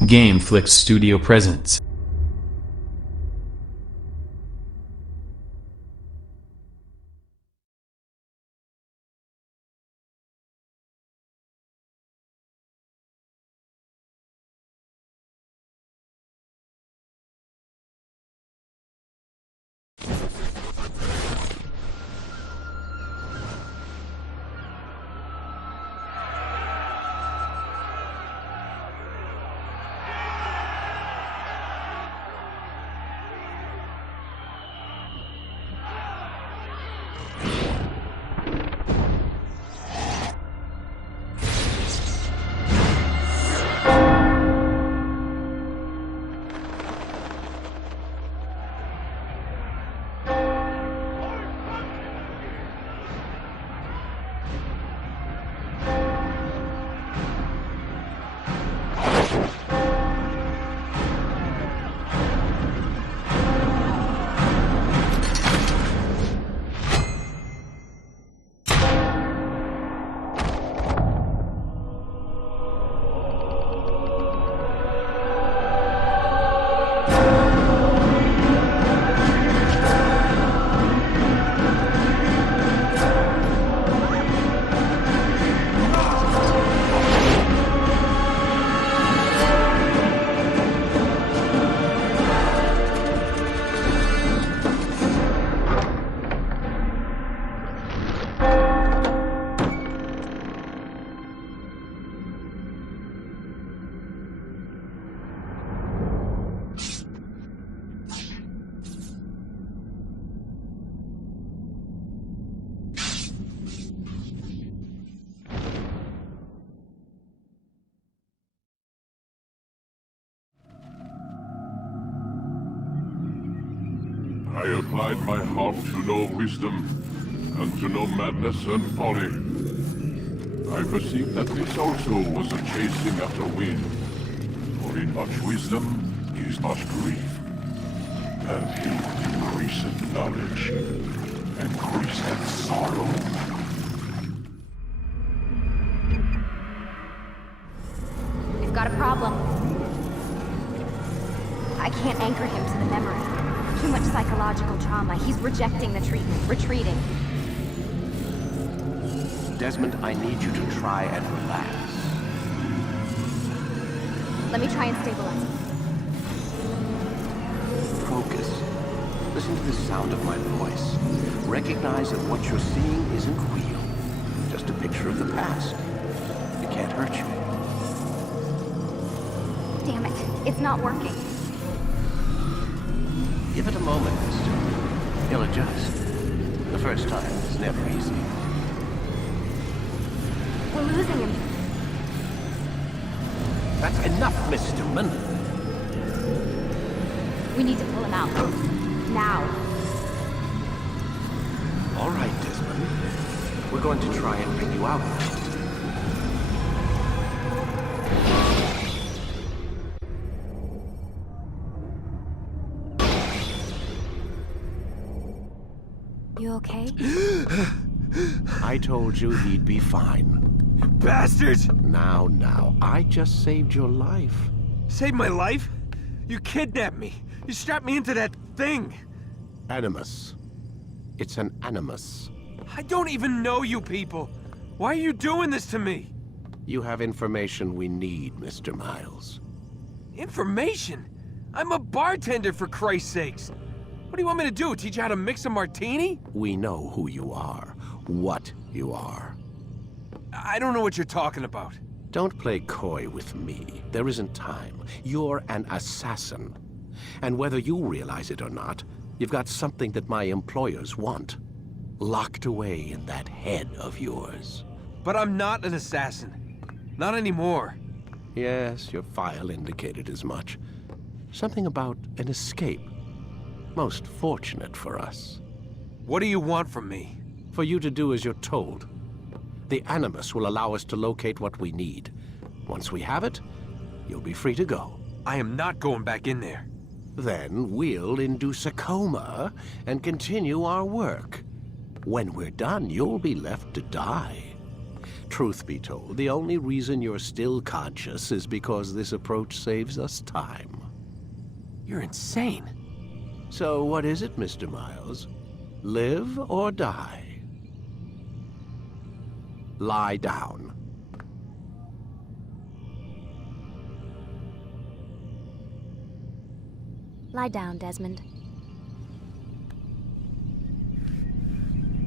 GameFlix Studio presents. I applied my heart to know wisdom, and to know madness and folly. I perceived that this also was a chasing after wind. For in much wisdom is much grief. And he increaseth knowledge, increaseth sorrow. We've got a problem. I can't anchor him to the memory. Too much psychological trauma. He's rejecting the treatment, retreating. Desmond, I need you to try and relax. Let me try and stabilize him. Focus. Listen to the sound of my voice. Recognize that what you're seeing isn't real. Just a picture of the past. It can't hurt you. Damn it. It's not working. Give it a moment, mister. He'll adjust. The first time is never easy. We're losing him. That's enough, Mr. Mann. We need to pull him out. Now. All right, Desmond. We're going to try and bring you out now. You okay? I told you he'd be fine. Bastards! Now, I just saved your life. Saved my life? You kidnapped me. You strapped me into that thing. Animus. It's an animus. I don't even know you people. Why are you doing this to me? You have information we need, Mr. Miles. Information? I'm a bartender, for Christ's sakes. What do you want me to do? Teach you how to mix a martini? We know who you are, what you are. I don't know what you're talking about. Don't play coy with me. There isn't time. You're an assassin. And whether you realize it or not, you've got something that my employers want. Locked away in that head of yours. But I'm not an assassin. Not anymore. Yes, your file indicated as much. Something about an escape. Most fortunate for us. What do you want from me? For you to do as you're told. The Animus will allow us to locate what we need. Once we have it, you'll be free to go. I am not going back in there. Then we'll induce a coma and continue our work. When we're done, you'll be left to die. Truth be told, the only reason you're still conscious is because this approach saves us time. You're insane. So what is it, Mr. Miles? Live or die? Lie down. Lie down, Desmond.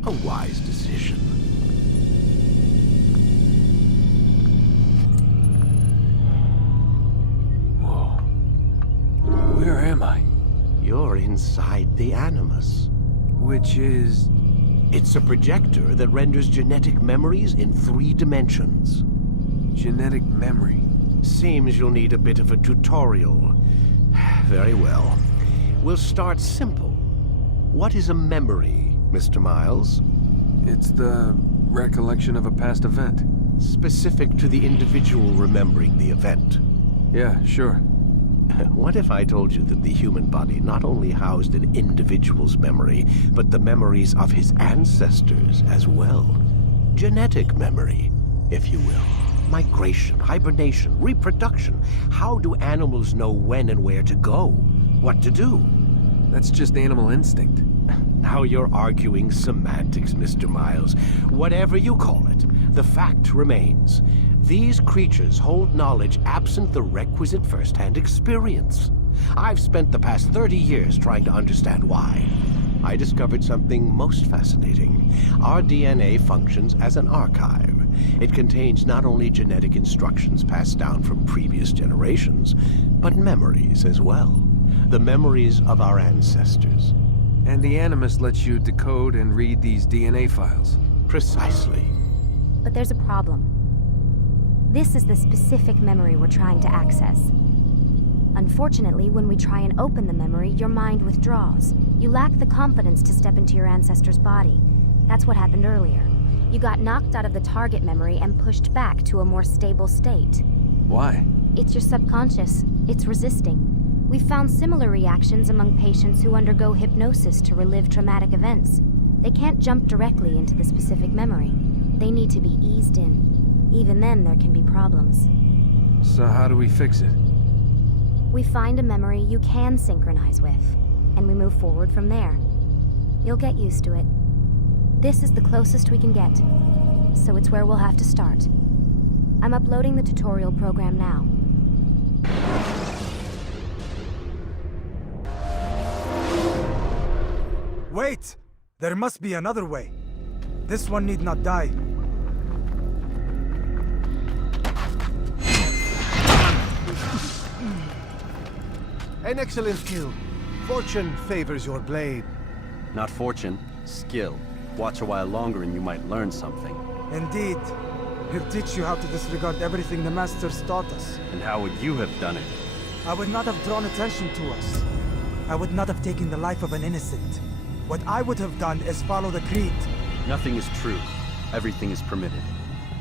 A wise decision. Whoa. Where am I? You're inside the Animus. Which is... It's a projector that renders genetic memories in 3 dimensions. genetic memory. Seems you'll need a bit of a tutorial. Very well. We'll start simple. What is a memory, Mr. Miles? It's the recollection of a past event. Specific to the individual remembering the event. Yeah, sure. What if I told you that the human body not only housed an individual's memory, but the memories of his ancestors as well? Genetic memory, if you will. Migration, hibernation, reproduction. How do animals know when and where to go? What to do? That's just animal instinct. Now you're arguing semantics, Mr. Miles. Whatever you call it, the fact remains. These creatures hold knowledge absent the requisite first-hand experience. I've spent the past 30 years trying to understand why. I discovered something most fascinating. Our DNA functions as an archive. It contains not only genetic instructions passed down from previous generations, but memories as well. The memories of our ancestors. And the Animus lets you decode and read these DNA files. Precisely. But there's a problem. This is the specific memory we're trying to access. Unfortunately, when we try and open the memory, your mind withdraws. You lack the confidence to step into your ancestor's body. That's what happened earlier. You got knocked out of the target memory and pushed back to a more stable state. Why? It's your subconscious. It's resisting. We've found similar reactions among patients who undergo hypnosis to relive traumatic events. They can't jump directly into the specific memory. They need to be eased in. Even then, there can be problems. So how do we fix it? We find a memory you can synchronize with, and we move forward from there. You'll get used to it. This is the closest we can get, so it's where we'll have to start. I'm uploading the tutorial program now. Wait! There must be another way. This one need not die. An excellent kill. Fortune favors your blade. Not fortune, skill. Watch a while longer and you might learn something. Indeed. He'll teach you how to disregard everything the Masters taught us. And how would you have done it? I would not have drawn attention to us. I would not have taken the life of an innocent. What I would have done is follow the Creed. Nothing is true. Everything is permitted.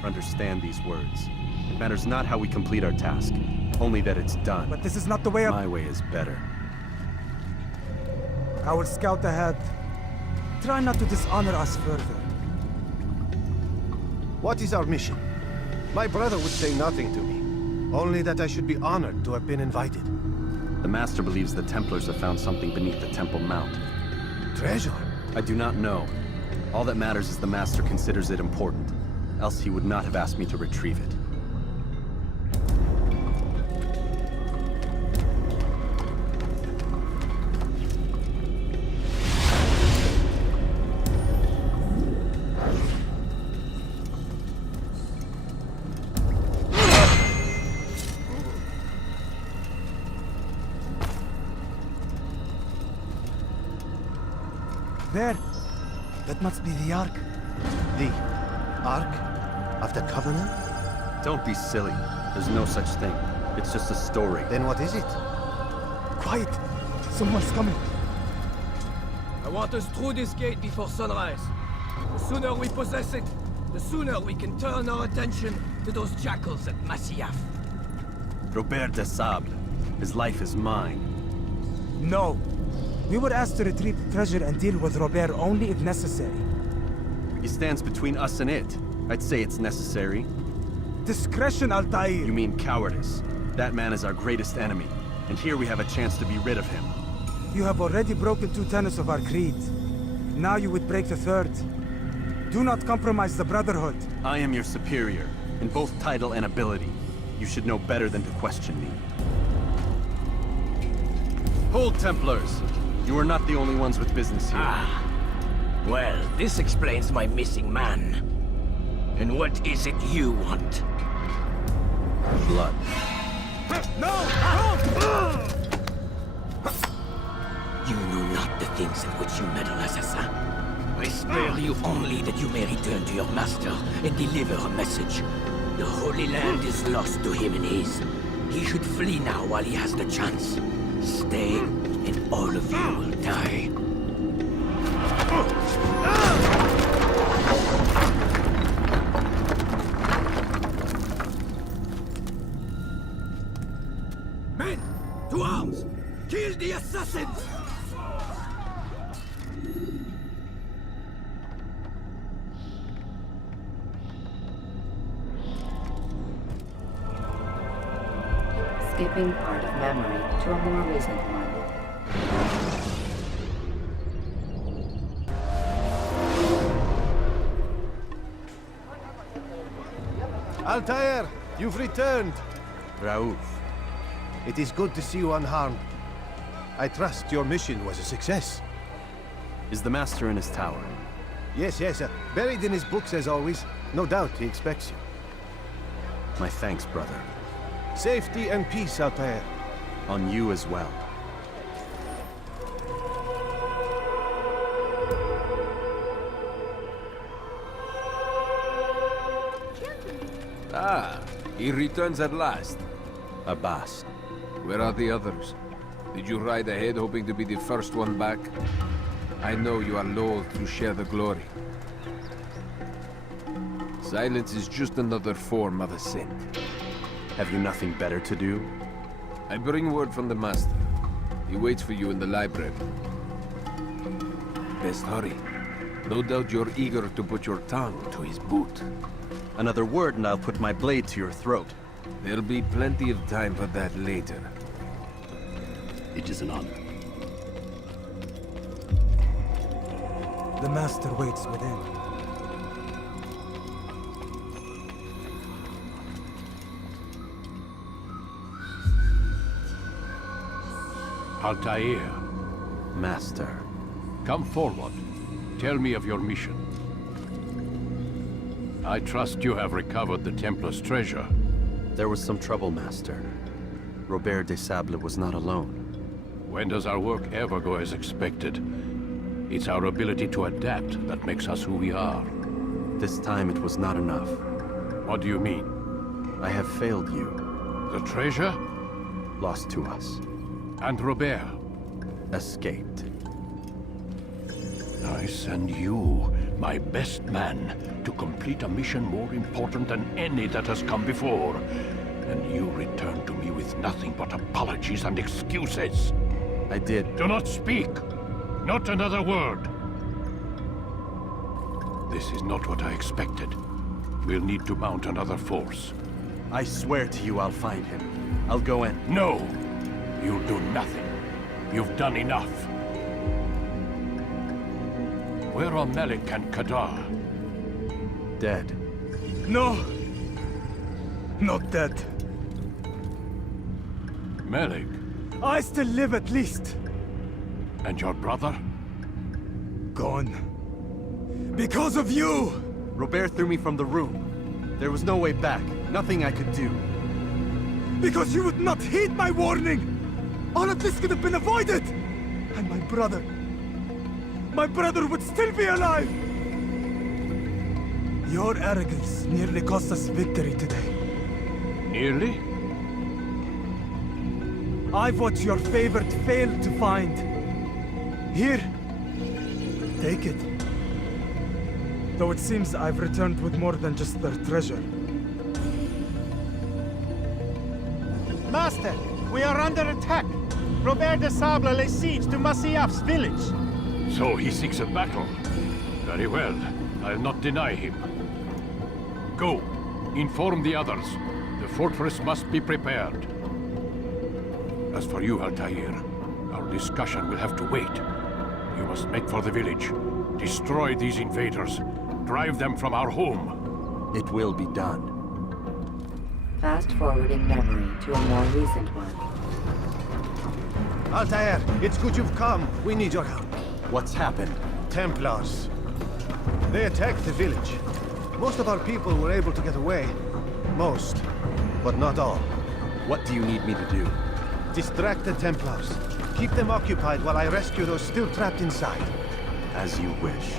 Understand these words. It matters not how we complete our task, only that it's done. But this is not the way of... My way is better. I will scout ahead. Try not to dishonor us further. What is our mission? My brother would say nothing to me. Only that I should be honored to have been invited. The Master believes the Templars have found something beneath the Temple Mount. Treasure? I do not know. All that matters is the Master considers it important. Else he would not have asked me to retrieve it. There. That must be the Ark. The Ark of the Covenant? Don't be silly. There's no such thing. It's just a story. Then what is it? Quiet! Someone's coming. I want us through this gate before sunrise. The sooner we possess it, the sooner we can turn our attention to those jackals at Masyaf. Robert de Sable. His life is mine. No. We were asked to retrieve treasure and deal with Robert only if necessary. He stands between us and it. I'd say it's necessary. Discretion, Altair! You mean cowardice. That man is our greatest enemy, and here we have a chance to be rid of him. You have already broken 2 tenets of our creed. Now you would break the 3rd. Do not compromise the Brotherhood. I am your superior, in both title and ability. You should know better than to question me. Hold, Templars! You are not the only ones with business here. Ah. Well, this explains my missing man. And what is it you want? Blood. No! You know not the things in which you meddle, assassin. I spare you only that you may return to your master and deliver a message. The Holy Land is lost to him and his. He should flee now while he has the chance. Stay, and all of you will die. Men, to arms! Kill the assassins! Skipping part of memory to a more recent one. Altair, you've returned. Raouf. It is good to see you unharmed. I trust your mission was a success. Is the Master in his tower? Yes, buried in his books as always. No doubt he expects you. My thanks, brother. Safety and peace, Altair. On you as well. Ah, he returns at last. Abbas. Where are the others? Did you ride ahead hoping to be the first one back? I know you are loath to share the glory. Silence is just another form of assent. Have you nothing better to do? I bring word from the Master. He waits for you in the library. Best hurry. No doubt you're eager to put your tongue to his boot. Another word and I'll put my blade to your throat. There'll be plenty of time for that later. It is an honor. The Master waits within. Altair, Master. come forward. Tell me of your mission. I trust you have recovered the Templar's treasure. There was some trouble, Master. Robert de Sable was not alone. When does our work ever go as expected? It's our ability to adapt that makes us who we are. This time it was not enough. What do you mean? I have failed you. The treasure? Lost to us. And Robert? Escaped. I send you, my best man, to complete a mission more important than any that has come before. And you return to me with nothing but apologies and excuses. I did. Do not speak! Not another word! This is not what I expected. We'll need to mount another force. I swear to you I'll find him. I'll go in. No! You'll do nothing. You've done enough. Where are Melik and Kadar? Dead. No! Not dead. Melik? I still live at least. And your brother? Gone. Because of you! Robert threw me from the room. There was no way back. Nothing I could do. Because you would not heed my warning! All of this could have been avoided! And my brother would still be alive! Your arrogance nearly cost us victory today. Nearly? I've what your favorite failed to find. Here. Take it. Though it seems I've returned with more than just their treasure. Master, we are under attack. Robert de Sable lays siege to Masyaf's village. So he seeks a battle. Very well. I'll not deny him. Go. Inform the others. The fortress must be prepared. As for you, Altair, our discussion will have to wait. You must make for the village. Destroy these invaders. Drive them from our home. It will be done. Fast-forwarding memory to a more recent one. Altair, it's good you've come. We need your help. What's happened? Templars. They attacked the village. Most of our people were able to get away. Most, but not all. What do you need me to do? Distract the Templars. Keep them occupied while I rescue those still trapped inside. As you wish.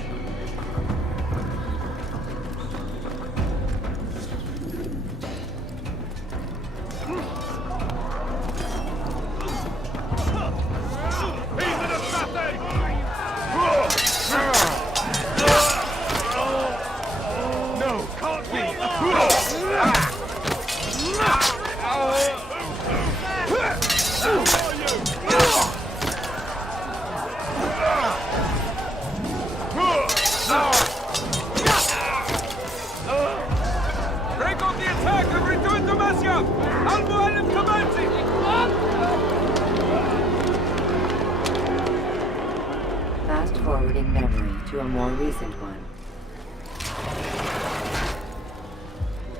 Fast-forwarding memory to a more recent one.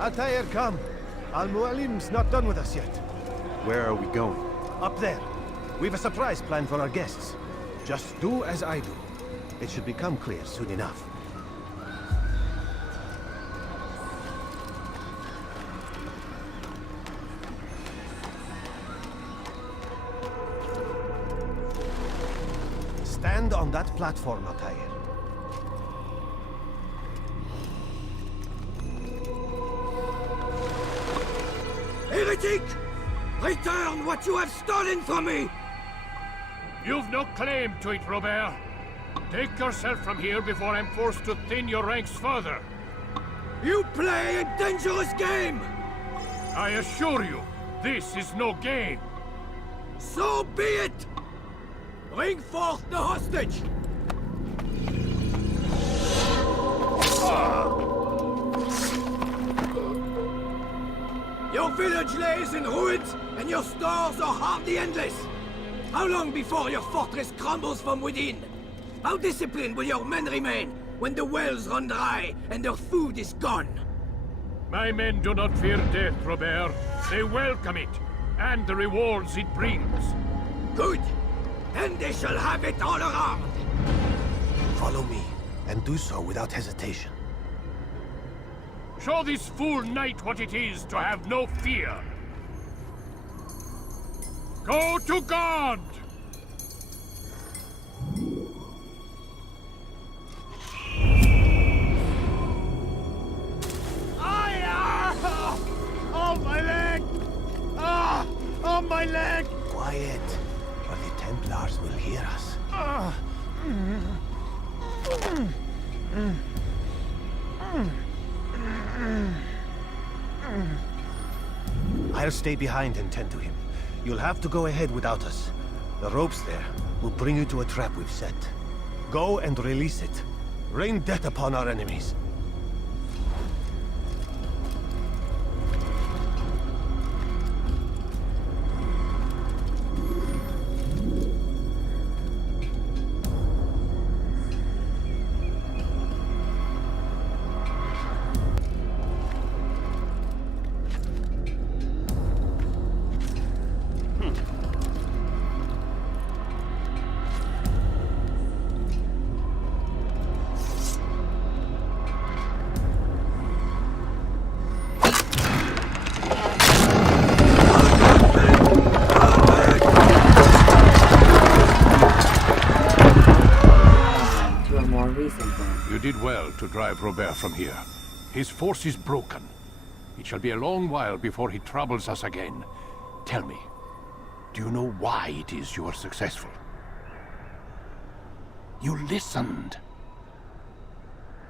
Altair, come. Al-Mualim's not done with us yet. Where are we going? Up there. We've a surprise planned for our guests. Just do as I do. It should become clear soon enough. Stand on that platform, Altair. Heretic! Return what you have stolen from me! You've no claim to it, Robert. Take yourself from here before I'm forced to thin your ranks further. You play a dangerous game! I assure you, this is no game. So be it! Bring forth the hostage! Your village lays in ruins, and your stores are hardly endless. How long before your fortress crumbles from within? How disciplined will your men remain when the wells run dry and their food is gone? My men do not fear death, Robert. They welcome it, and the rewards it brings. Good. Then they shall have it all around. Follow me, and do so without hesitation. Show this fool knight what it is to have no fear. Go to God! Oh, my leg! Ah! Oh, my leg! Quiet, or the Templars will hear us. I'll stay behind and tend to him. You'll have to go ahead without us. The ropes there will bring you to a trap we've set. Go and release it. Rain death upon our enemies. You did well to drive Robert from here. His force is broken. It shall be a long while before he troubles us again. Tell me, do you know why it is you are successful? You listened.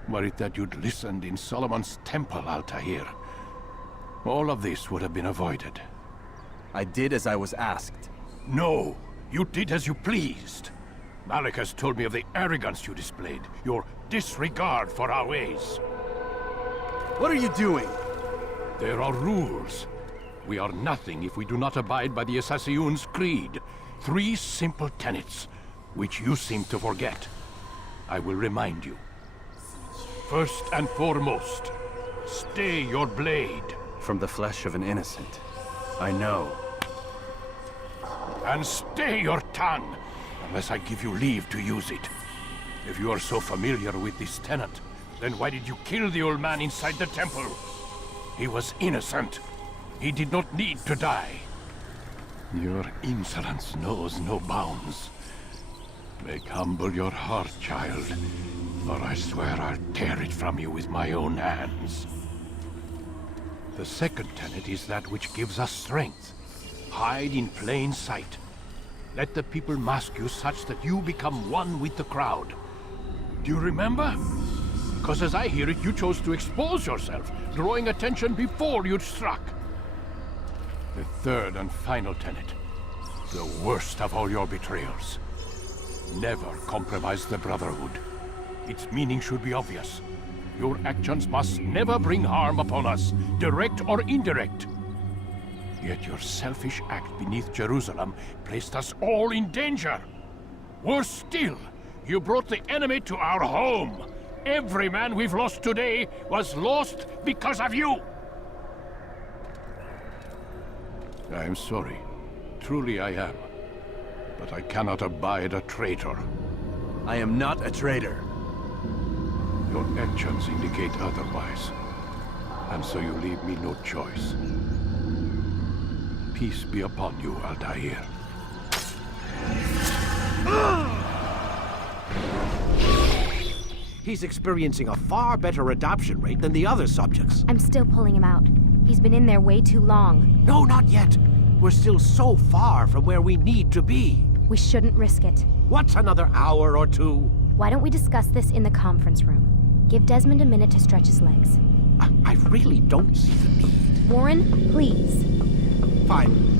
Were it that you'd listened in Solomon's temple, Altair, all of this would have been avoided. I did as I was asked. No, you did as you pleased. Malik has told me of the arrogance you displayed, your disregard for our ways. What are you doing? There are rules. We are nothing if we do not abide by the Assassin's Creed. 3 simple tenets, which you seem to forget. I will remind you. First and foremost, stay your blade. From the flesh of an innocent. I know. And stay your tongue, unless I give you leave to use it. If you are so familiar with this tenet, then why did you kill the old man inside the temple? He was innocent. He did not need to die. Your insolence knows no bounds. Make humble your heart, child, or I swear I'll tear it from you with my own hands. The second tenet is that which gives us strength. Hide in plain sight. Let the people mask you such that you become one with the crowd. Do you remember? Because as I hear it, you chose to expose yourself, drawing attention before you'd struck. The third and final tenet. The worst of all your betrayals. Never compromise the Brotherhood. Its meaning should be obvious. Your actions must never bring harm upon us, direct or indirect. Yet your selfish act beneath Jerusalem placed us all in danger. Worse still, you brought the enemy to our home. Every man we've lost today was lost because of you. I am sorry. Truly I am. But I cannot abide a traitor. I am not a traitor. Your actions indicate otherwise. And so you leave me no choice. Peace be upon you, Altair. He's experiencing a far better adoption rate than the other subjects. I'm still pulling him out. He's been in there way too long. No, not yet. We're still so far from where we need to be. We shouldn't risk it. What's another hour or 2? Why don't we discuss this in the conference room? Give Desmond a minute to stretch his legs. I really don't see the need. Warren, please. Fine.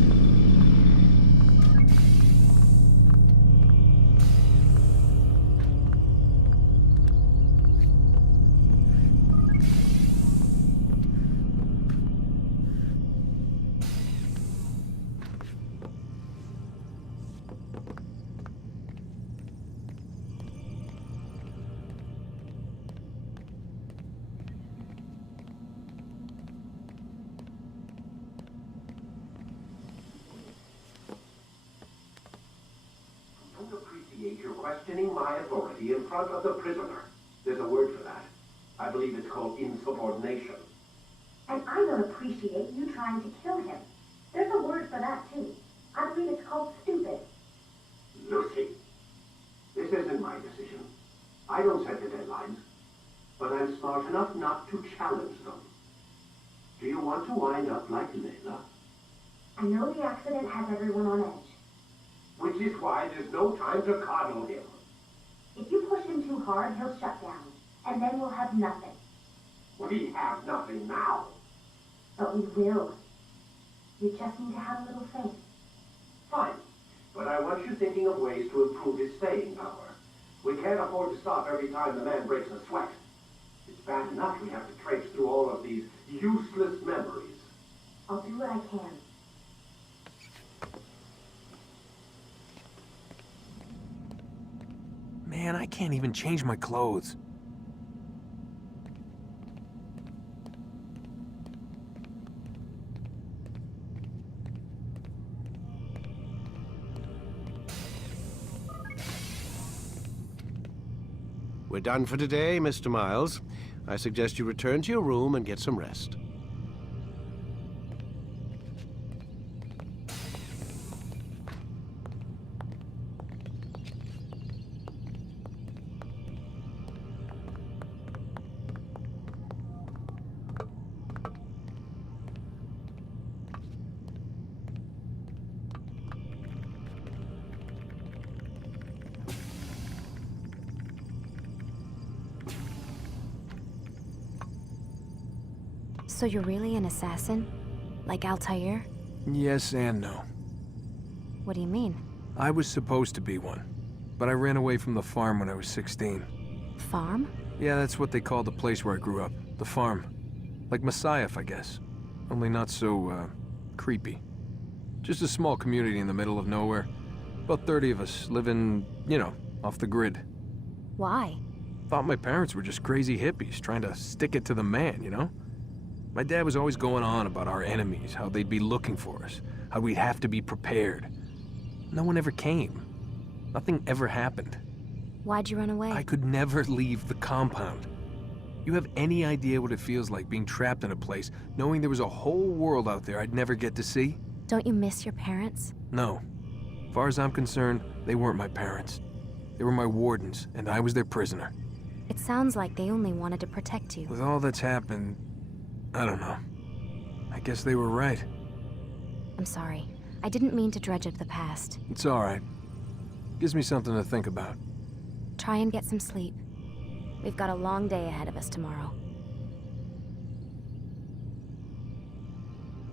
You're questioning my authority in front of the prisoner. There's a word for that. I believe it's called insubordination. And I don't appreciate you trying to kill him. There's a word for that, too. I believe it's called stupid. Lucy, this isn't my decision. I don't set the deadlines. But I'm smart enough not to challenge them. Do you want to wind up like Layla? I know the accident has everyone on edge. Which is why there's no time to coddle him. If you push him too hard, he'll shut down. And then we'll have nothing. We have nothing now. But we will. You just need to have a little faith. Fine. But I want you thinking of ways to improve his staying power. We can't afford to stop every time the man breaks a sweat. It's bad enough we have to traipse through all of these useless memories. I'll do what I can. Man, I can't even change my clothes. We're done for today, Mr. Miles. I suggest you return to your room and get some rest. So you're really an assassin? Like Altair? Yes and no. What do you mean? I was supposed to be one, but I ran away from the farm when I was 16. Farm? Yeah, that's what they called the place where I grew up. The farm. Like Messiah, I guess. Only not so, creepy. Just a small community in the middle of nowhere. About 30 of us living, you know, off the grid. Why? Thought my parents were just crazy hippies trying to stick it to the man, you know? My dad was always going on about our enemies, how they'd be looking for us, how we'd have to be prepared. No one ever came. Nothing ever happened. Why'd you run away? I could never leave the compound. You have any idea what it feels like being trapped in a place, knowing there was a whole world out there I'd never get to see? Don't you miss your parents? No. As far as I'm concerned, they weren't my parents. They were my wardens, and I was their prisoner. It sounds like they only wanted to protect you. With all that's happened, I don't know. I guess they were right. I'm sorry. I didn't mean to dredge up the past. It's all right. Gives me something to think about. Try and get some sleep. We've got a long day ahead of us tomorrow.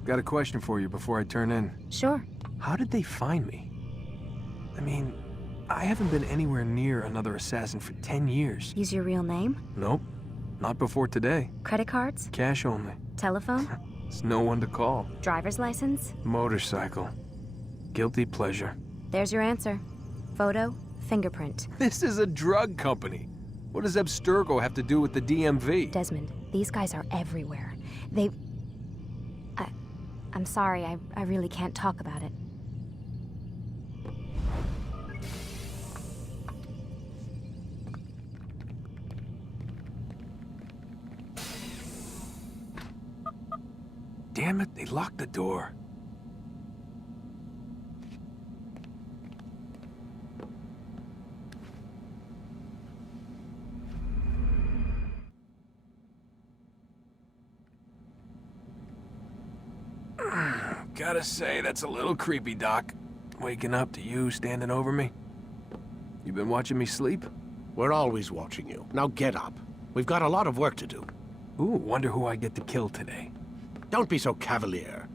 Got a question for you before I turn in. Sure. How did they find me? I mean, I haven't been anywhere near another assassin for 10 years. Use your real name? Nope. Not before today. Credit cards? Cash only. Telephone? There's no one to call. Driver's license? Motorcycle. Guilty pleasure. There's your answer. Photo, fingerprint. This is a drug company. What does Abstergo have to do with the DMV? Desmond, these guys are everywhere. I'm sorry, I really can't talk about it. Damn it, they locked the door. Gotta say, that's a little creepy, Doc. Waking up to you standing over me. You been watching me sleep? We're always watching you. Now get up. We've got a lot of work to do. Ooh, wonder who I get to kill today. Don't be so cavalier.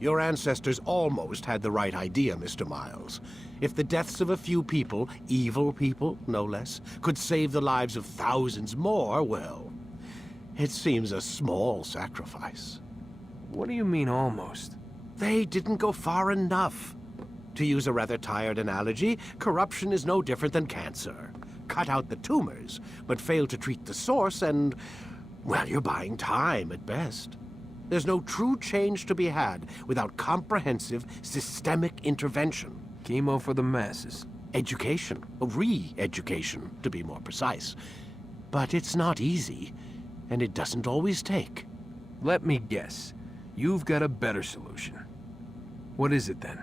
Your ancestors almost had the right idea, Mr. Miles. If the deaths of a few people, evil people, no less, could save the lives of thousands more, well, it seems a small sacrifice. What do you mean, almost? They didn't go far enough. To use a rather tired analogy, corruption is no different than cancer. Cut out the tumors, but fail to treat the source and, well, you're buying time at best. There's no true change to be had without comprehensive, systemic intervention. Chemo for the masses. Education, re-education, to be more precise. But it's not easy, and it doesn't always take. Let me guess. You've got a better solution. What is it, then?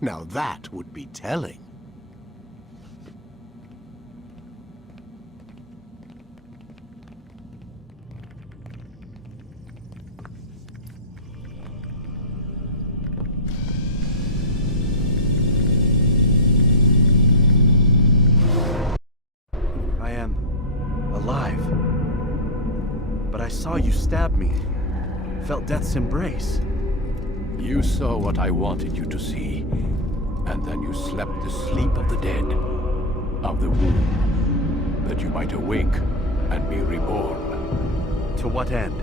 Now that would be telling. I am alive. But I saw you stab me. Felt death's embrace. You saw what I wanted you to see, and then you slept the sleep of the dead, of the womb, that you might awake and be reborn. To what end?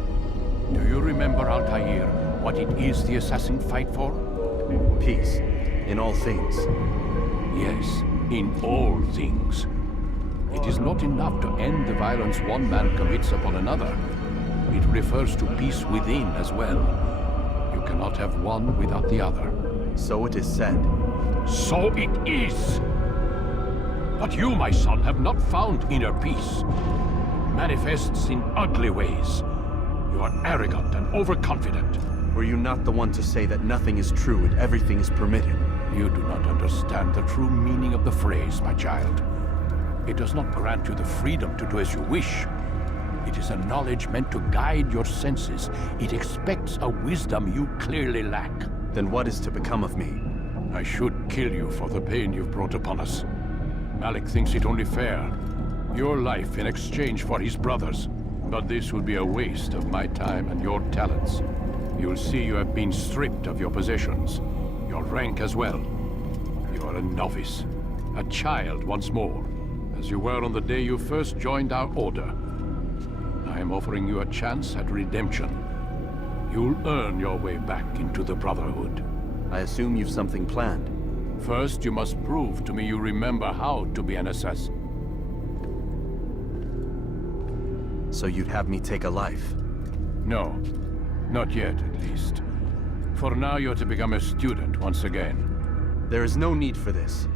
Do you remember, Altair, what it is the assassin fight for? Peace, in all things. Yes, in all things. It is not enough to end the violence one man commits upon another. It refers to peace within as well. You cannot have one without the other. So it is said. So it is! But you, my son, have not found inner peace. It manifests in ugly ways. You are arrogant and overconfident. Were you not the one to say that nothing is true and everything is permitted? You do not understand the true meaning of the phrase, my child. It does not grant you the freedom to do as you wish. It is a knowledge meant to guide your senses. It expects a wisdom you clearly lack. Then what is to become of me? I should kill you for the pain you've brought upon us. Malik thinks it only fair. Your life in exchange for his brother's. But this would be a waste of my time and your talents. You'll see you have been stripped of your possessions. Your rank as well. You are a novice. A child once more. As you were on the day you first joined our order. I am offering you a chance at redemption. You'll earn your way back into the Brotherhood. I assume you've something planned. First, you must prove to me you remember how to be an assassin. So you'd have me take a life? No. Not yet, at least. For now, you're to become a student once again. There is no need for this.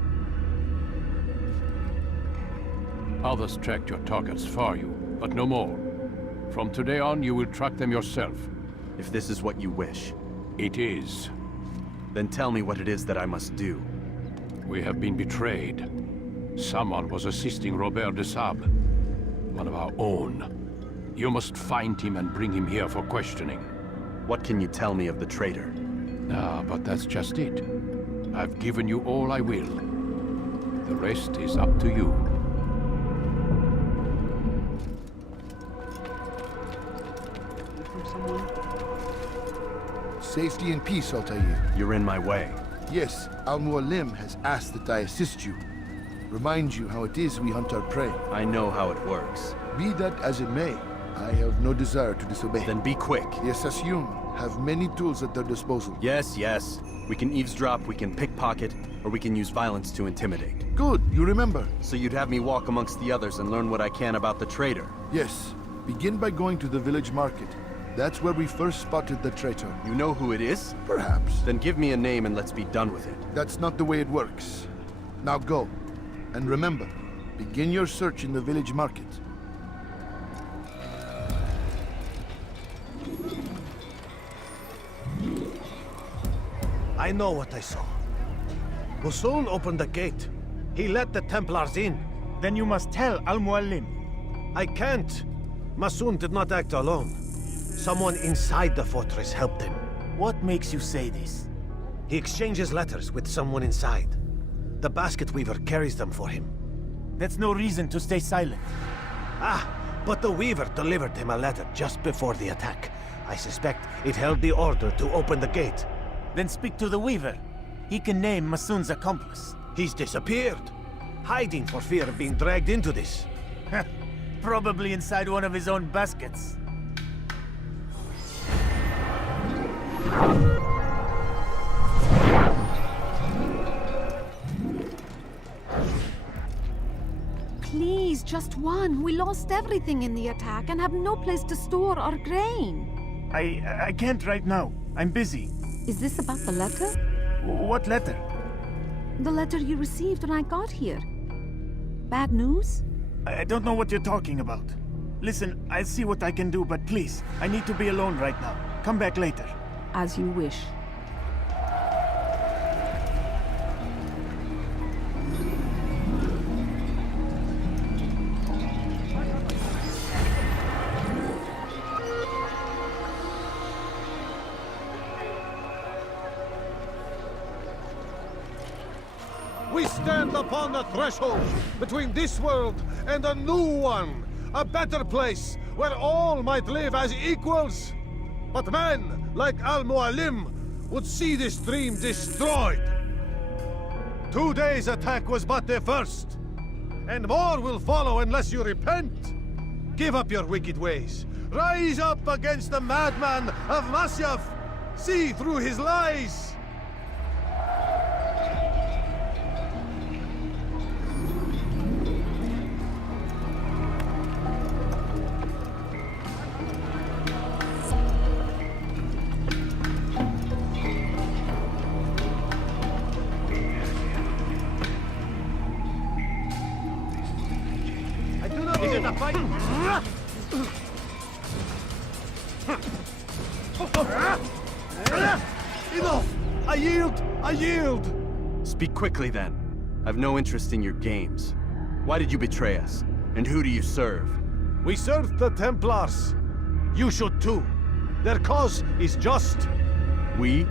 Others tracked your targets for you, but no more. From today on, you will track them yourself. If this is what you wish. It is. Then tell me what it is that I must do. We have been betrayed. Someone was assisting Robert de Sable, one of our own. You must find him and bring him here for questioning. What can you tell me of the traitor? Ah, but that's just it. I've given you all I will. The rest is up to you. Safety and peace, Altair. You're in my way. Yes, Al-Mualim has asked that I assist you. Remind you how it is we hunt our prey. I know how it works. Be that as it may, I have no desire to disobey. Then be quick. The Assassin have many tools at their disposal. Yes, yes. We can eavesdrop, we can pickpocket, or we can use violence to intimidate. Good, you remember. So you'd have me walk amongst the others and learn what I can about the traitor? Yes. Begin by going to the village market. That's where we first spotted the traitor. You know who it is? Perhaps. Then give me a name and let's be done with it. That's not the way it works. Now go. And remember, begin your search in the village market. I know what I saw. Musul opened the gate. He let the Templars in. Then you must tell Al-Mualim. I can't. Masoon did not act alone. Someone inside the fortress helped him. What makes you say this? He exchanges letters with someone inside. The basket weaver carries them for him. That's no reason to stay silent. Ah, but the weaver delivered him a letter just before the attack. I suspect it held the order to open the gate. Then speak to the weaver. He can name Masoon's accomplice. He's disappeared. Hiding for fear of being dragged into this. Probably inside one of his own baskets. Please, just one. We lost everything in the attack and have no place to store our grain. I can't right now. I'm busy. Is this about the letter? What letter? The letter you received when I got here. Bad news? I don't know what you're talking about. Listen, I'll see what I can do, but please, I need to be alone right now. Come back later. As you wish. We stand upon the threshold between this world and a new one. A better place where all might live as equals. But men like Al-Mualim would see this dream destroyed. Today's attack was but the first. And more will follow unless you repent. Give up your wicked ways. Rise up against the madman of Masyaf. See through his lies. Is it a fight? Enough! I yield! I yield! Speak quickly then. I've no interest in your games. Why did you betray us? And who do you serve? We serve the Templars. You should too. Their cause is just. We?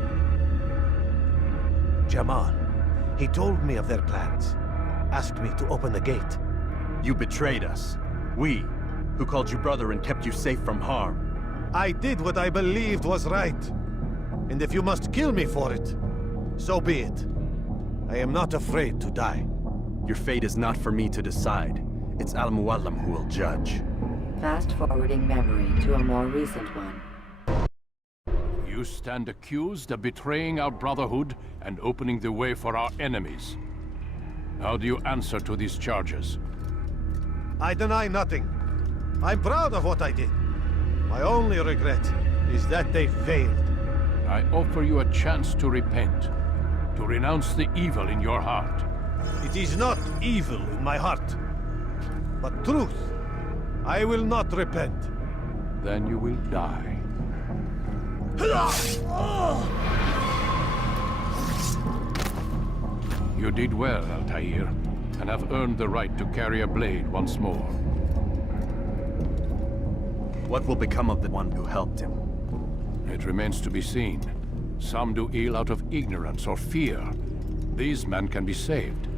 Jamal. He told me of their plans. Asked me to open the gate. You betrayed us. We, who called you brother and kept you safe from harm. I did what I believed was right. And if you must kill me for it, so be it. I am not afraid to die. Your fate is not for me to decide. It's Al-Mualim who will judge. Fast-forwarding memory to a more recent one. You stand accused of betraying our Brotherhood and opening the way for our enemies. How do you answer to these charges? I deny nothing. I'm proud of what I did. My only regret is that they failed. I offer you a chance to repent, to renounce the evil in your heart. It is not evil in my heart, but truth. I will not repent. Then you will die. You did well, Altair, and have earned the right to carry a blade once more. What will become of the one who helped him? It remains to be seen. Some do ill out of ignorance or fear. These men can be saved.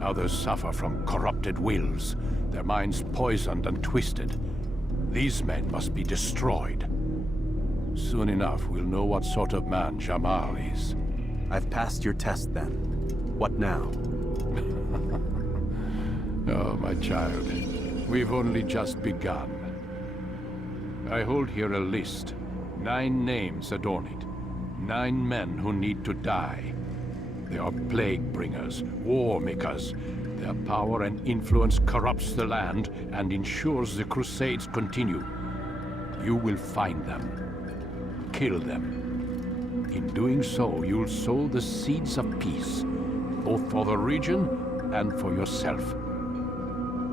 Others suffer from corrupted wills, their minds poisoned and twisted. These men must be destroyed. Soon enough, we'll know what sort of man Jamal is. I've passed your test then. What now? Oh, my child. We've only just begun. I hold here a list. 9 names adorn it. 9 men who need to die. They are plague bringers, war makers. Their power and influence corrupts the land and ensures the Crusades continue. You will find them. Kill them. In doing so, you'll sow the seeds of peace, both for the region and for yourself.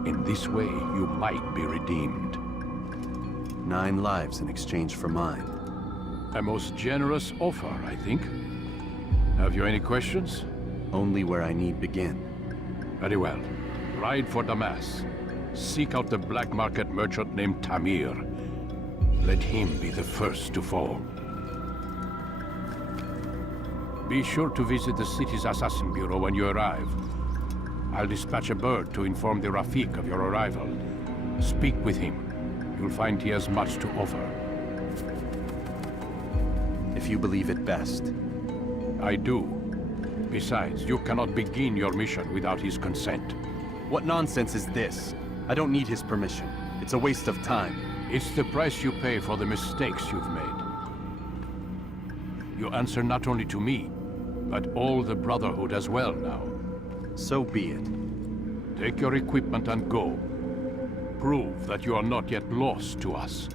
In this way, you might be redeemed. 9 lives in exchange for mine. A most generous offer, I think. Have you any questions? Only where I need begin. Very well. Ride for Damas. Seek out the black market merchant named Tamir. Let him be the first to fall. Be sure to visit the city's assassin bureau when you arrive. I'll dispatch a bird to inform the Rafik of your arrival. Speak with him. You'll find he has much to offer. If you believe it best. I do. Besides, you cannot begin your mission without his consent. What nonsense is this? I don't need his permission. It's a waste of time. It's the price you pay for the mistakes you've made. You answer not only to me, but all the Brotherhood as well now. So be it. Take your equipment and go. Prove that you are not yet lost to us.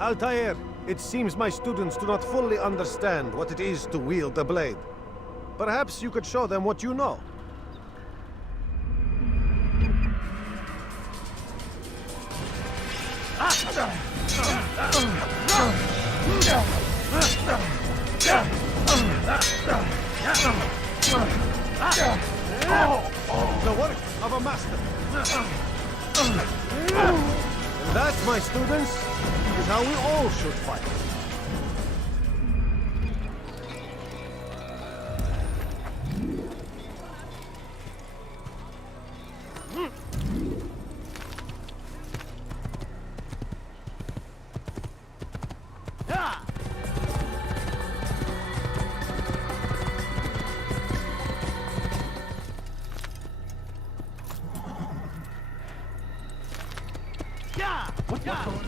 Altair, it seems my students do not fully understand what it is to wield the blade. Perhaps you could show them what you know. The work of a master. And that, my students, is how we all should fight. What's going on?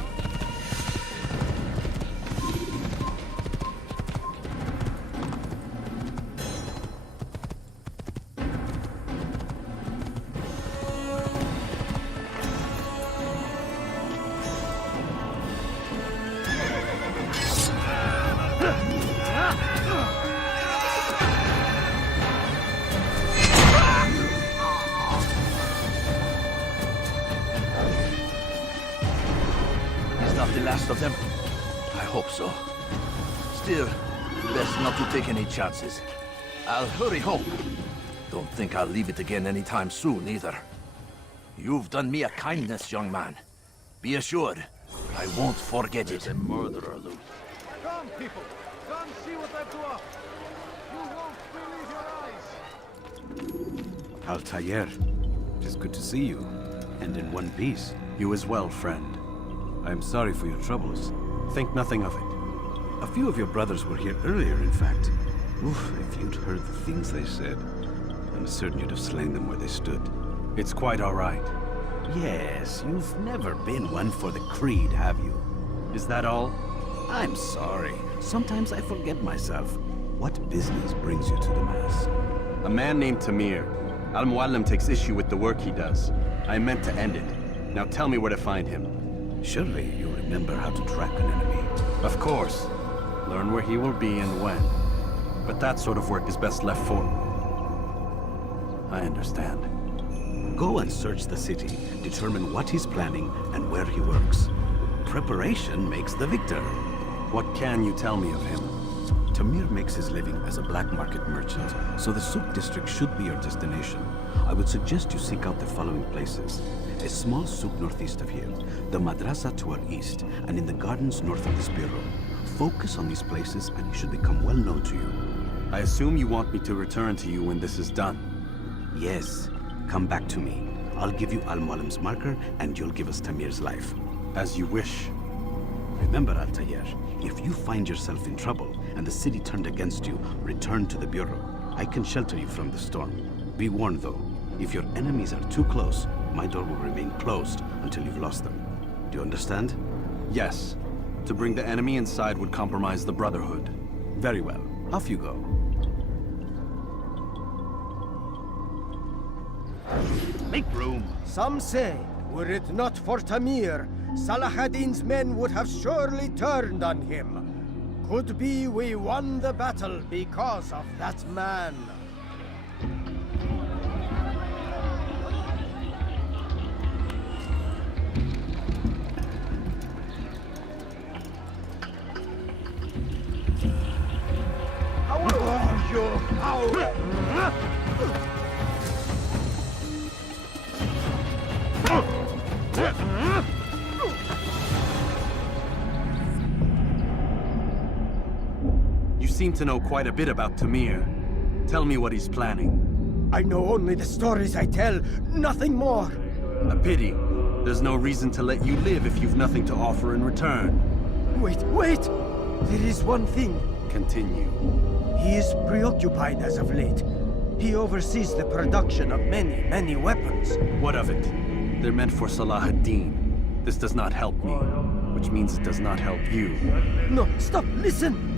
The last of them? I hope so. Still, best not to take any chances. I'll hurry home. Don't think I'll leave it again anytime soon, either. You've done me a kindness, young man. Be assured, I won't forget it. There's a murderer loose. Come, people! Come see what I've to offer! You won't believe your eyes! Altair, it is good to see you, and in one piece. You as well, friend. I am sorry for your troubles. Think nothing of it. A few of your brothers were here earlier, in fact. Oof, if you'd heard the things they said, I'm certain you'd have slain them where they stood. It's quite all right. Yes, you've never been one for the Creed, have you? Is that all? I'm sorry. Sometimes I forget myself. What business brings you to the Mass? A man named Tamir. Al-Muallim takes issue with the work he does. I meant to end it. Now tell me where to find him. Surely you remember how to track an enemy. Of course. Learn where he will be and when. But that sort of work is best left for... I understand. Go and search the city, determine what he's planning and where he works. Preparation makes the victor. What can you tell me of him? Tamir makes his living as a black market merchant, so the souk district should be your destination. I would suggest you seek out the following places. A small souk northeast of here, the madrasa to our east, and in the gardens north of this bureau. Focus on these places and he should become well known to you. I assume you want me to return to you when this is done. Yes. Come back to me. I'll give you Al-Muallim's marker and you'll give us Tamir's life. As you wish. Remember, Altair, if you find yourself in trouble and the city turned against you, return to the Bureau. I can shelter you from the storm. Be warned, though. If your enemies are too close, my door will remain closed until you've lost them. Do you understand? Yes. To bring the enemy inside would compromise the Brotherhood. Very well. Off you go. Make room. Some say, were it not for Tamir, Salah ad-Din's men would have surely turned on him. Could be we won the battle because of that man. How are you? How? You seem to know quite a bit about Tamir. Tell me what he's planning. I know only the stories I tell, nothing more. A pity. There's no reason to let you live if you've nothing to offer in return. Wait! There is one thing. Continue. He is preoccupied as of late. He oversees the production of many weapons. What of it? They're meant for Salah ad-Din. This does not help me, which means it does not help you. No, stop, listen!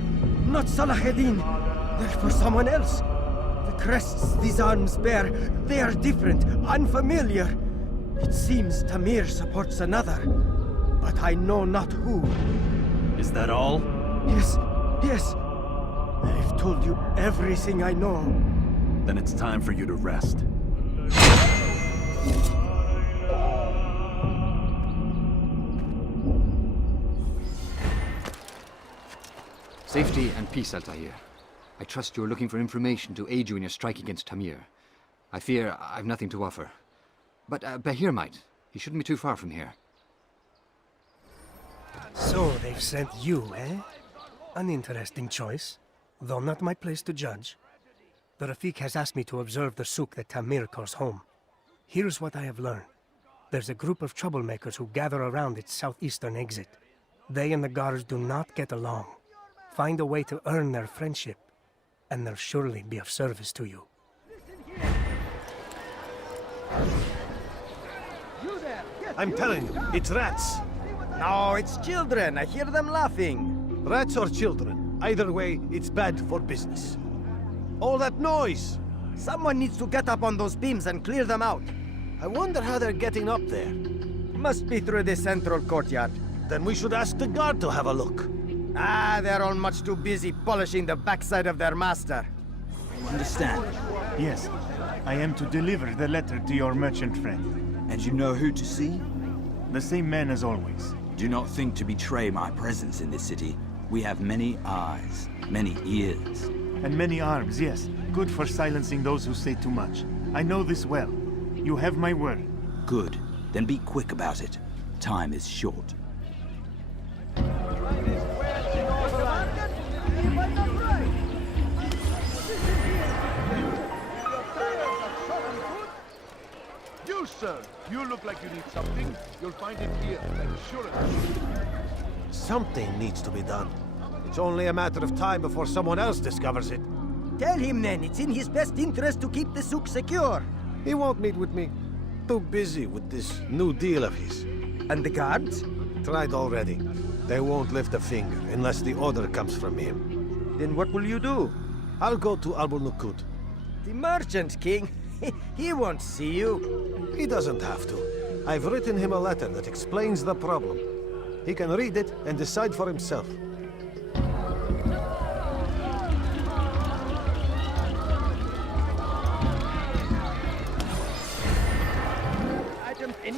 Not Salah ad-Din. They're for someone else. The crests these arms bear, they are different, unfamiliar. It seems Tamir supports another, but I know not who. Is that all? Yes. I've told you everything I know. Then it's time for you to rest. Safety and peace, Altair. I trust you're looking for information to aid you in your strike against Tamir. I fear I've nothing to offer. But Bahir might. He shouldn't be too far from here. So they've sent you, eh? An interesting choice, though not my place to judge. The Rafik has asked me to observe the souk that Tamir calls home. Here's what I have learned. There's a group of troublemakers who gather around its southeastern exit. They and the guards do not get along. Find a way to earn their friendship, and they'll surely be of service to you. I'm telling you, it's rats. No, it's children. I hear them laughing. Rats or children. Either way, it's bad for business. All that noise! Someone needs to get up on those beams and clear them out. I wonder how they're getting up there. Must be through the central courtyard. Then we should ask the guard to have a look. Ah, they're all much too busy polishing the backside of their master. Understand? Yes. I am to deliver the letter to your merchant friend. And you know who to see? The same man as always. Do not think to betray my presence in this city. We have many eyes, many ears. And many arms, yes. Good for silencing those who say too much. I know this well. You have my word. Good. Then be quick about it. Time is short. sir. You look like you need something. You'll find it here, like surely. Something needs to be done. It's only a matter of time before someone else discovers it. Tell him then, it's in his best interest to keep the souk secure. He won't meet with me. Too busy with this new deal of his. And the guards? Tried already. They won't lift a finger unless the order comes from him. Then what will you do? I'll go to Albul-Nukud. The Merchant King? He won't see you. He doesn't have to. I've written him a letter that explains the problem. He can read it and decide for himself.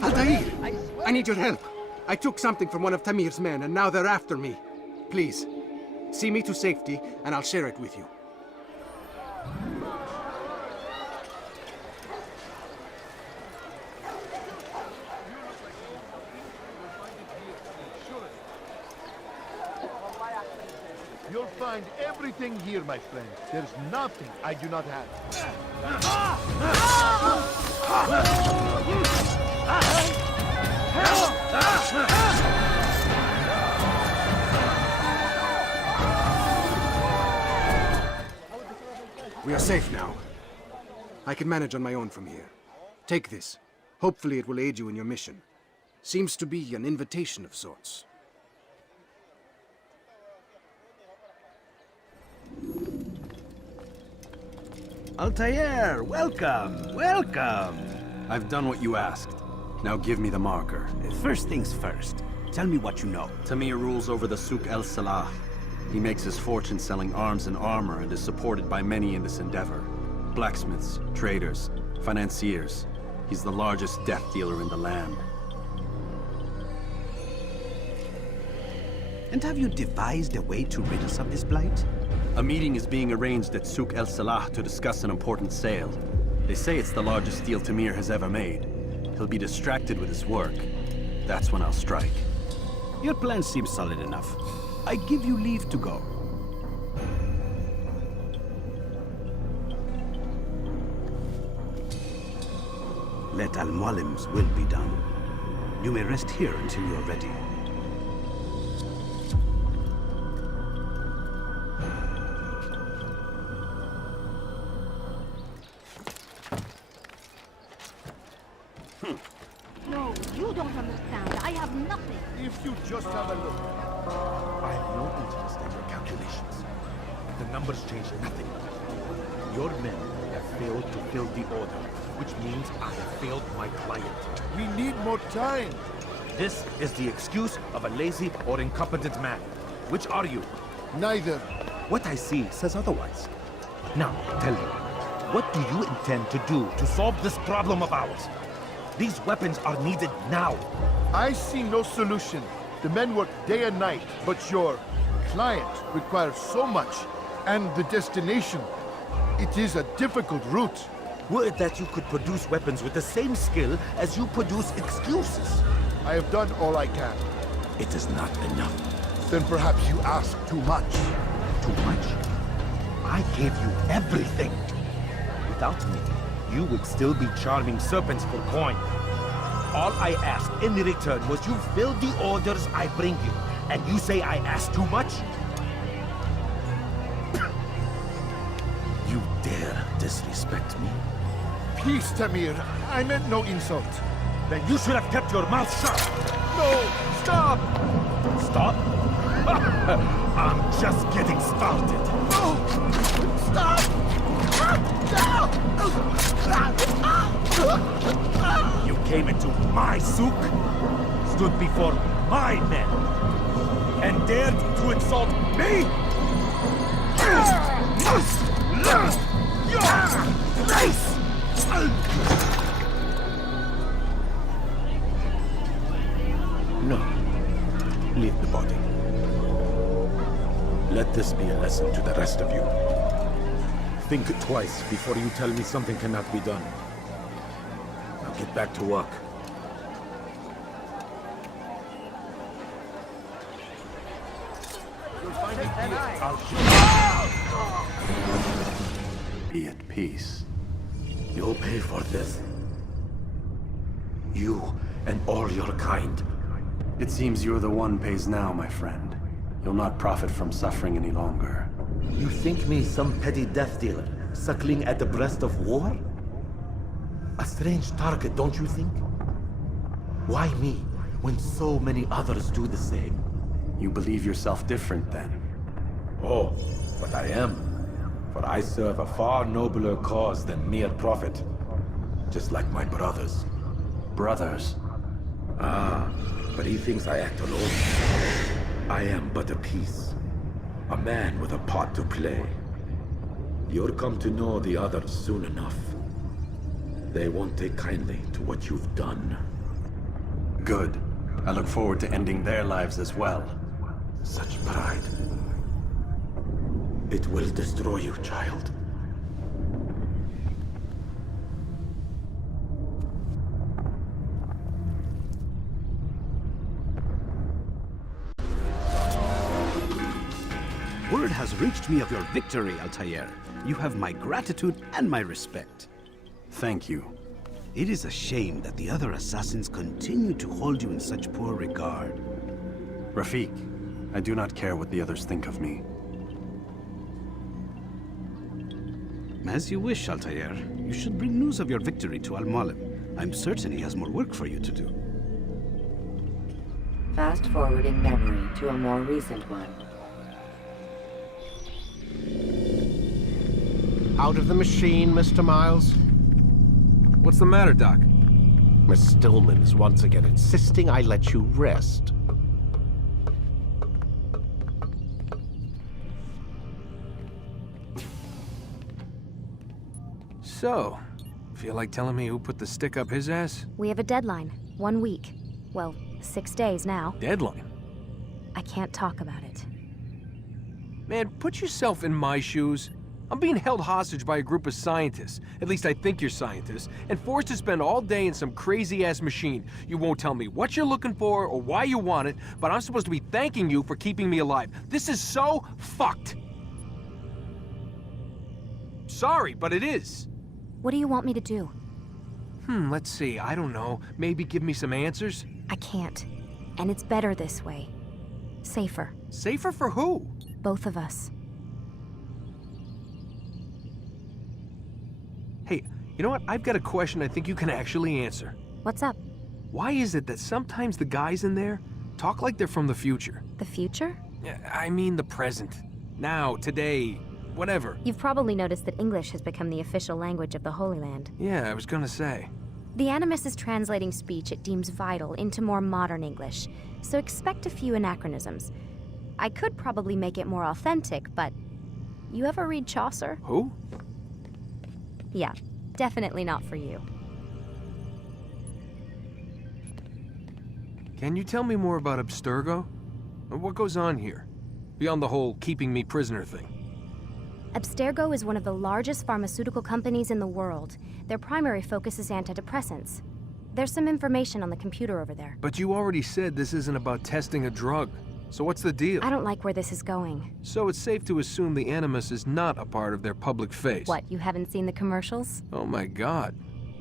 Altair! I need your help. I took something from one of Tamir's men, and now they're after me. Please, see me to safety, and I'll share it with you. You'll find everything here, my friend. There's nothing I do not have. We are safe now. I can manage on my own from here. Take this. Hopefully it will aid you in your mission. Seems to be an invitation of sorts. Altair, welcome, welcome. I've done what you asked. Now give me the marker. First things first, tell me what you know. Tamir rules over the Souk El Salah. He makes his fortune selling arms and armor and is supported by many in this endeavor. Blacksmiths, traders, financiers. He's the largest death dealer in the land. And have you devised a way to rid us of this blight? A meeting is being arranged at Souk El Salah to discuss an important sale. They say it's the largest deal Tamir has ever made. He'll be distracted with his work. That's when I'll strike. Your plan seems solid enough. I give you leave to go. Let Al-Mualim's will be done. You may rest here until you are ready. No, you don't understand. I have nothing. If you just have a look. I have no interest in your calculations. The numbers change nothing. Your men have failed to fill the order, which means I have failed my client. We need more time. This is the excuse of a lazy or incompetent man. Which are you? Neither. What I see says otherwise. Now, tell me, what do you intend to do to solve this problem of ours? These weapons are needed now. I see no solution. The men work day and night, but your client requires so much, and the destination. It is a difficult route. Would that you could produce weapons with the same skill as you produce excuses. I have done all I can. It is not enough. Then perhaps you ask too much. Too much? I gave you everything. Without me, you would still be charming serpents for coin. All I asked in return was you fill the orders I bring you. And you say I asked too much? You dare disrespect me? Peace, Tamir. I meant no insult. Then you should have kept your mouth shut. No! Stop! Stop? I'm just getting started. No! Stop! You came into my souk, stood before my men, and dared to insult me? You must learn your place! No. Leave the body. Let this be a lesson to the rest of you. Think twice before you tell me something cannot be done. Now get back to work. You'll find it here. I'll Be at peace. You'll pay for this. You and all your kind. It seems you're the one pays now, my friend. You'll not profit from suffering any longer. You think me some petty death dealer, suckling at the breast of war? A strange target, don't you think? Why me, when so many others do the same? You believe yourself different, then? Oh, but I am. For I serve a far nobler cause than mere profit. Just like my brothers. Brothers? Ah, but he thinks I act alone. I am but a piece. A man with a part to play. You'll come to know the others soon enough. They won't take kindly to what you've done. Good. I look forward to ending their lives as well. Such pride. It will destroy you, child. Word has reached me of your victory, Altair. You have my gratitude and my respect. Thank you. It is a shame that the other assassins continue to hold you in such poor regard. Rafik, I do not care what the others think of me. As you wish, Altair. You should bring news of your victory to Al-Mualim. I'm certain he has more work for you to do. Fast forwarding memory to a more recent one. Out of the machine, Mr. Miles. What's the matter, Doc? Miss Stillman is once again insisting I let you rest. So, feel like telling me who put the stick up his ass? We have a deadline. 1 week. Well, 6 days now. Deadline? I can't talk about it. Man, put yourself in my shoes. I'm being held hostage by a group of scientists, at least I think you're scientists, and forced to spend all day in some crazy-ass machine. You won't tell me what you're looking for or why you want it, but I'm supposed to be thanking you for keeping me alive. This is so fucked. Sorry, but it is. What do you want me to do? Let's see, I don't know. Maybe give me some answers? I can't. And it's better this way. Safer. Safer for who? Both of us. Hey, you know what? I've got a question I think you can actually answer. What's up? Why is it that sometimes the guys in there talk like they're from the future? The future? I mean the present. Now, today, whatever. You've probably noticed that English has become the official language of the Holy Land. Yeah, I was gonna say. The Animus is translating speech it deems vital into more modern English, so expect a few anachronisms. I could probably make it more authentic, but... You ever read Chaucer? Who? Yeah, definitely not for you. Can you tell me more about Abstergo? What goes on here? Beyond the whole keeping me prisoner thing. Abstergo is one of the largest pharmaceutical companies in the world. Their primary focus is antidepressants. There's some information on the computer over there. But you already said this isn't about testing a drug. So what's the deal? I don't like where this is going. So it's safe to assume the Animus is not a part of their public face. What, you haven't seen the commercials? Oh my god.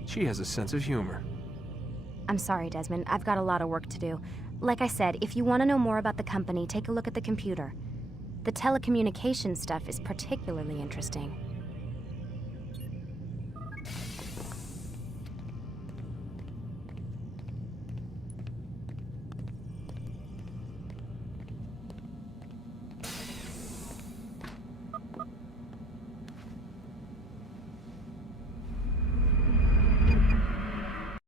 She has a sense of humor. I'm sorry, Desmond. I've got a lot of work to do. Like I said, if you want to know more about the company, take a look at the computer. The telecommunications stuff is particularly interesting.